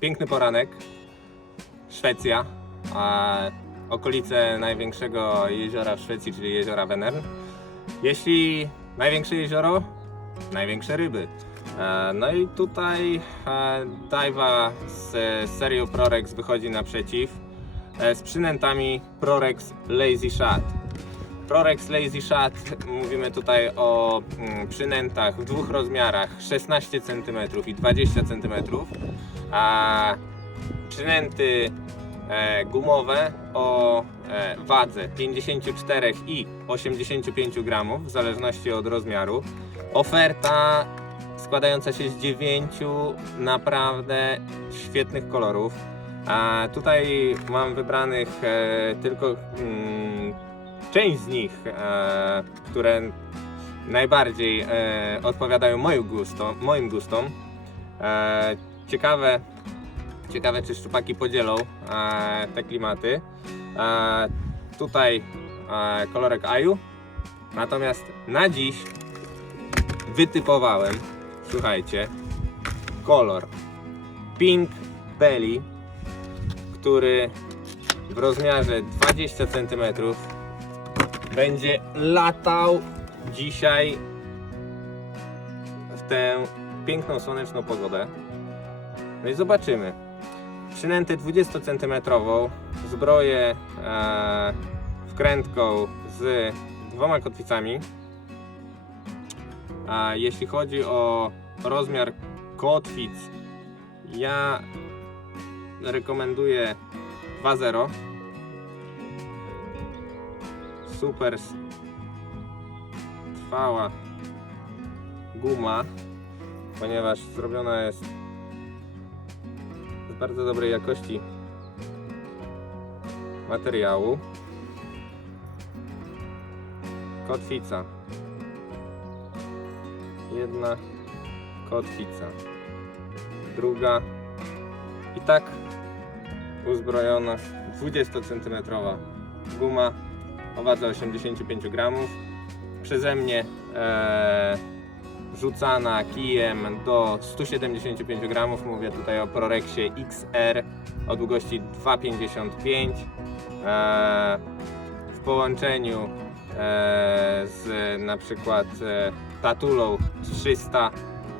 piękny poranek. Szwecja. A okolice największego jeziora w Szwecji, czyli jeziora Vänern. Jeśli największe jezioro, największe ryby. E, No i tutaj e, Daiwa z serią Prorex wychodzi naprzeciw e, z przynętami Prorex Lazy Shad. Prorex Lazy Shad, mówimy tutaj o mm, przynętach w dwóch rozmiarach 16 cm i 20 cm, a przynęty e, gumowe o e, wadze 54 i 85 gramów w zależności od rozmiaru. Oferta składająca się z dziewięciu naprawdę świetnych kolorów. A tutaj mam wybranych e, tylko mm, część z nich, które najbardziej odpowiadają moim gustom. Moim gustom. Ciekawe, ciekawe, czy szczupaki podzielą e, te klimaty. E, tutaj e, kolorek Aju. Natomiast na dziś wytypowałem, słuchajcie, kolor Pink Belly, który w rozmiarze 20 cm będzie latał dzisiaj w tę piękną słoneczną pogodę. No i zobaczymy. Przynętę 20 cm, zbroję e, wkrętką z dwoma kotwicami. A jeśli chodzi o rozmiar kotwic, ja rekomenduję 2.0. Super trwała guma, ponieważ zrobiona jest bardzo dobrej jakości materiału. Kotwica. Jedna kotwica. Druga. I tak uzbrojona 20 cm guma o wadze 85 gramów. Przeze mnie e, rzucana kijem do 175 gramów. Mówię tutaj o Prorexie XR o długości 2,55. E, w połączeniu e, z na przykład e, Tatulą 300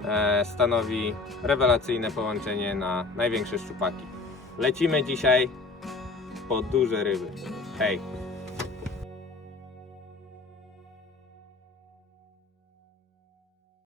e, stanowi rewelacyjne połączenie na największe szczupaki. Lecimy dzisiaj po duże ryby. Hej!